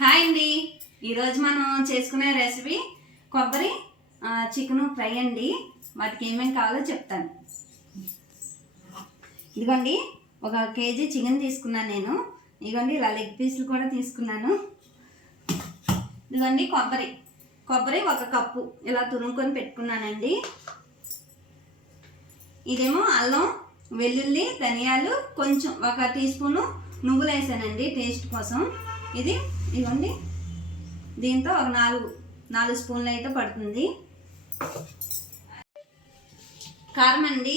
Hi అండి. ఈరోజు మనం చేసుకునే రెసిపీ కొబ్బరి చికెన్ ఫ్రై అండి. వాటికి ఏమేమి కావాలో చెప్తాను. ఇదిగోండి ఒక కేజీ చికెన్ తీసుకున్నాను నేను. ఇదిగోండి ఇలా లెగ్ పీసులు కూడా తీసుకున్నాను. ఇదిగోండి కొబ్బరి. కొబ్బరి ఒక కప్పు. ఇలా తురుముకొని పెట్టుకున్నానండి. ఇదేమో అల్లం వెల్లుల్లి ధనియాలు కొంచెం ఒక టీ స్పూను నువ్వులు వేసానండి టేస్ట్ కోసం. ఇది ఇవ్వండి. దీంతో ఒక నాలుగు నాలుగు స్పూన్లు అయితే పడుతుంది. కారం అండి.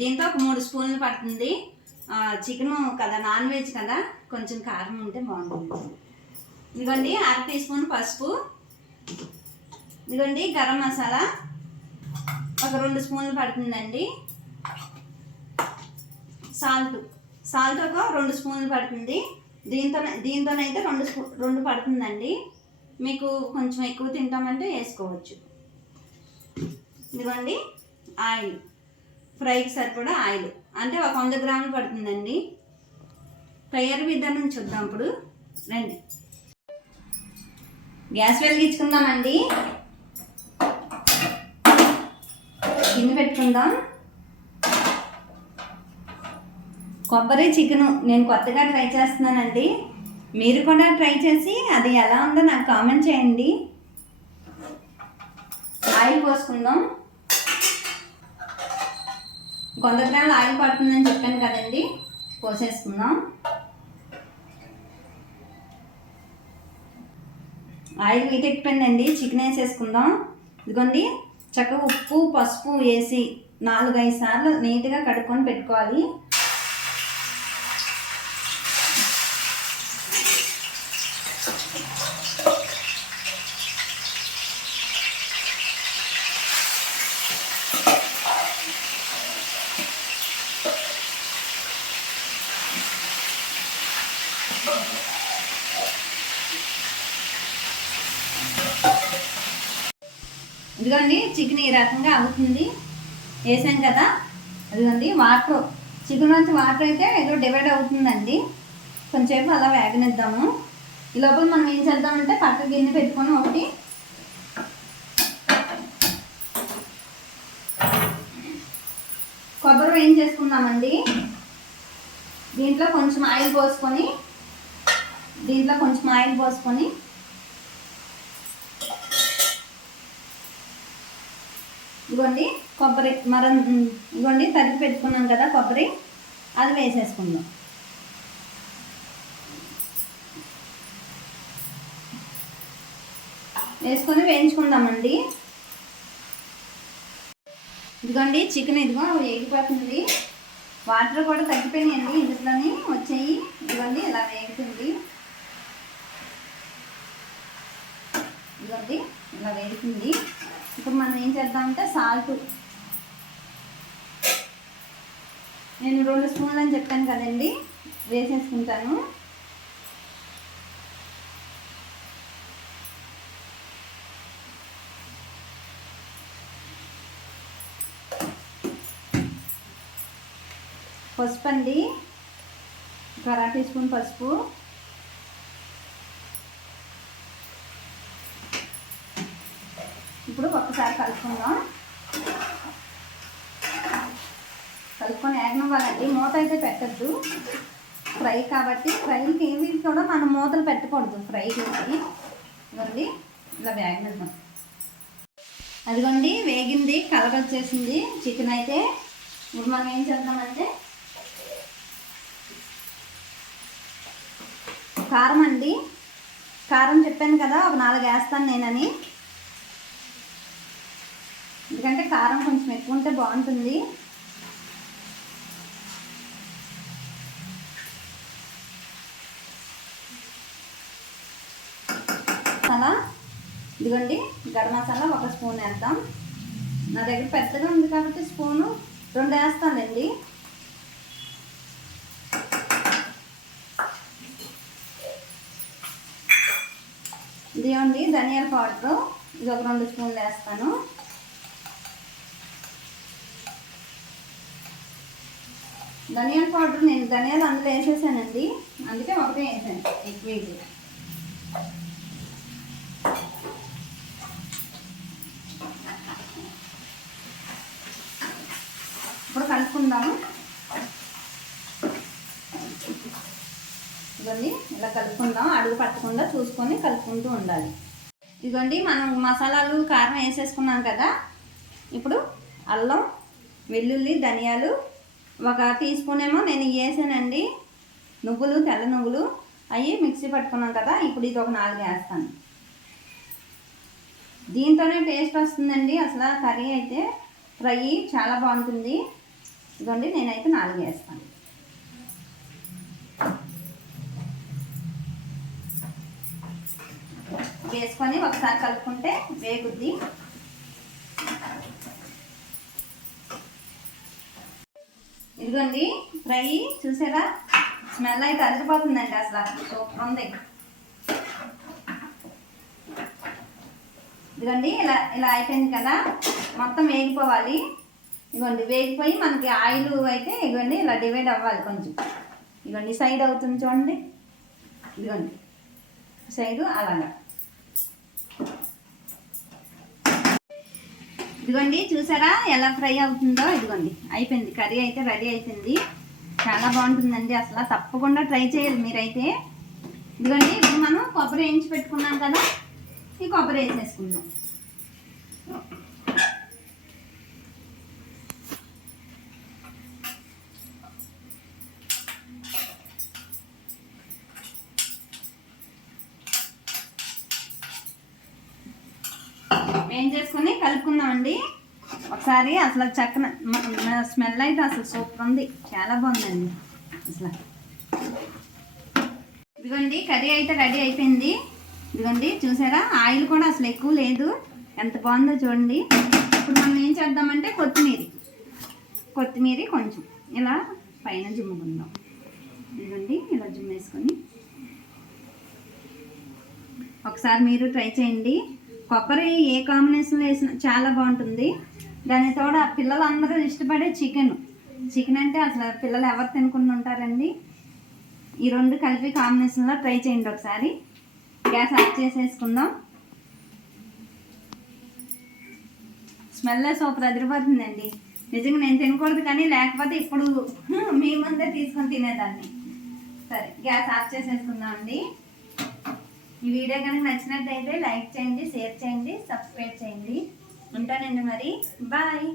దీంతో ఒక మూడు స్పూన్లు పడుతుంది. చికెను కదా నాన్ వెజ్ కదా కొంచెం కారం ఉంటే బాగుంటుంది. ఇదిగోండి అర టీ స్పూన్ పసుపు. ఇదిగోండి గరం మసాలా. ఒక రెండు స్పూన్లు పడుతుందండి. సాల్ట్. సాల్ట్ ఒక రెండు స్పూన్లు పడుతుంది. దీంతో దీంతోనైతే రెండు రెండు పడుతుందండి. మీకు కొంచెం ఎక్కువ తింటామంటే వేసుకోవచ్చు. ఇదిగోండి ఆయిల్. ఫ్రైకి సరిపడా ఆయిల్. అంటే ఒక వంద గ్రాములు పడుతుందండి. తయారు విధానం చూద్దాం ఇప్పుడు. రండి. గ్యాస్ వెలిగించుకుందామండి. గిన్నె పెట్టుకుందాం. కొబ్బరి చికెను నేను కొత్తగా ట్రై చేస్తున్నానండి. మీరు కూడా ట్రై చేసి అది ఎలా ఉందో నాకు కామెంట్ చేయండి. ఆయిల్ పోసుకుందాం. వంద గ్రాములు ఆయిల్ పడుతుందని చెప్పాను కదండి. పోసేసుకుందాం. ఆయిల్ వీటెక్కిపోయిందండి చికెన్ వేసేసుకుందాం. ఇదిగోండి చక్కగా ఉప్పు పసుపు వేసి నాలుగైదు సార్లు నీట్గా కడుక్కొని పెట్టుకోవాలి. ఇదిగోండి చికెన్ ఈ రకంగా అవుతుంది. వేసాం కదా? అదిగోండి వాటర్. చికెన్ నుంచి వాటర్ అయితే ఏదో డివైడ్ అవుతుందండి. కొంచెంసేపు అలా వేగనిద్దాము. ఈ లోపల మనం ఏం చేద్దామంటే పక్క గిన్నె పెట్టుకొని ఒకటి కొబ్బరి వేయించేసుకుందామండి. దీంట్లో కొంచెం ఆయిల్ పోసుకొని దీంట్లో కొంచెం ఆయిల్ పోసుకొని ఇదిగోండి కొబ్బరి మర ఇదిగోండి తరిగి పెట్టుకున్నాం కదా కొబ్బరి అది వేసేసుకుందాం. వేసుకొని వేయించుకుందామండి. ఇదిగోండి చికెన్ ఇదిగో వేగిపోతుంది వాటర్ కూడా తగ్గిపోయినాయండి ఇందులోని వచ్చాయి ఇదిగోండి ఇలా వేగుతుంది ఇదిగోండి ఇలా వేగుతుంది ఇప్పుడు మనం ఏం చేద్దామంటే సాల్ట్ నేను రెండు స్పూన్లు అని చెప్పాను కదండి. వేసేసుకుంటాను. పసుపు అండి. ఒక అర టీ స్పూన్ పసుపు. ఇప్పుడు ఒక్కసారి కలుపుకుందాం. కలుపుకొని ఏగనివ్వాలండి. మూత అయితే పెట్టద్దు. ఫ్రై కాబట్టి ఫ్రైకి ఏమి కూడా మనం మూతలు పెట్టకూడదు. ఫ్రైకి ఇవ్వండి. ఇలా వేగనిద్దాం అదిగోండి వేగింది. కలర్ వచ్చేసింది. చికెన్ అయితే ఇప్పుడు మనం ఏం చేద్దామంటే కారం అండి. కారం చెప్పాను కదా ఒక నాలుగు వేస్తాను నేనని. కారం కొంచెం ఎక్కువ ఉంటే బాగుంటుంది. మసాలా. ఇదిగోండి గరం మసాలా ఒక స్పూన్ వేద్దాం. నా దగ్గర పెద్దగా ఉంది కాబట్టి స్పూను రెండు వేస్తానండి. ఇదిగోండి ధనియాల పౌడరు. ఇది ఒక రెండు స్పూన్లు వేస్తాను. ధనియాల పౌడర్ నేను ధనియాలు అందులో వేసేసానండి. అందుకే ఒకటే వేసాను. ఎక్కువ ఇప్పుడు కలుపుకుందాము. ఇవన్నీ ఇలా కలుపుకుందాం. అడుగు పట్టకుండా చూసుకొని కలుపుకుంటూ ఉండాలి. ఇదిగోండి మనం మసాలాలు కారం వేసేసుకున్నాం కదా. ఇప్పుడు అల్లం వెల్లుల్లి ధనియాలు ఒక టీ స్పూన్ ఏమో నేను వేసానండి నువ్వులు తెల్ల నువ్వులు అవి మిక్సీ పట్టుకున్నాం కదా ఇప్పుడు ఇది ఒక నాలుగు వేస్తాను. దీంతోనే టేస్ట్ వస్తుందండి. అసలు కర్రీ అయితే ఫ్రై చాలా బాగుంటుంది. ఇదిగోండి నేనైతే నాలుగు వేస్తాను. వేసుకొని ఒకసారి కలుపుకుంటే వేగుద్ది. ఇదిగోండి ఫ్రై చూసారా? స్మెల్ అయితే అదిరిపోతుందండి అసలు. సూపర్ ఉంది. ఇదిగోండి ఇలా ఇలా అయిపోయింది కదా? మొత్తం వేగిపోవాలి. ఇదిగోండి వేగిపోయి మనకి ఆయిల్ అయితే ఇదిగోండి ఇలా డివైడ్ అవ్వాలి కొంచెం. ఇదిగోండి సైడ్ అవుతుంది చూడండి. ఇదిగోండి సైడు అలాగా. ఇదిగోండి చూసారా ఎలా ఫ్రై అవుతుందో? ఇదిగోండి అయిపోయింది. కర్రీ అయితే రెడీ అయిపోయింది. చాలా బాగుంటుందండి అసలు. తప్పకుండా ట్రై చేయాలి మీరైతే. ఇదిగోండి ఇప్పుడు మనం కొబ్బరి వేయించి పెట్టుకున్నాం కదా ఈ కొబ్బరి వేసేసుకుందాం ఏం చేసుకుని కలుపుకుందామండి. ఒకసారి అసలు చక్కన స్మెల్ అయితే అసలు సూపర్ ఉంది. చాలా బాగుందండి అసలు. ఇదిగోండి కర్రీ అయితే రెడీ అయిపోయింది. ఇదిగోండి చూసారా? ఆయిల్ కూడా అసలు ఎక్కువ లేదు. ఎంత బాగుందో చూడండి. ఇప్పుడు మనం ఏం చేద్దామంటే కొత్తిమీర. కొత్తిమీర కొంచెం. ఇలా పైన జుమ్ముకుందాం. ఇదిగోండి ఇలా జుమ్మేసుకొని ఒకసారి మీరు ట్రై చేయండి. కొబ్బరి ఏ కాంబినేషన్లో వేసిన చాలా బాగుంటుంది. దాని తోడ పిల్లలందరూ ఇష్టపడే చికెన్ చికెన్ అంటే అసలు పిల్లలు ఎవరు తినకుండా ఉంటారండి. ఈ రెండు కలిపి కాంబినేషన్లో ట్రై చేయండి ఒకసారి. గ్యాస్ ఆఫ్ చేసేసుకుందాం. స్మెల్ సూపర్ అదిరిపోతుందండి. నిజంగా నేను తినకూడదు కానీ లేకపోతే ఇప్పుడు మీ ముందే తీసుకొని తినేదాన్ని. సరే గ్యాస్ ఆఫ్ చేసేసుకుందాం అండి ఈ వీడియో కనుక నచ్చినట్టయితే లైక్ చేయండి షేర్ చేయండి సబ్స్క్రైబ్ చేయండి. ఉంటానండి మరి. బాయ్.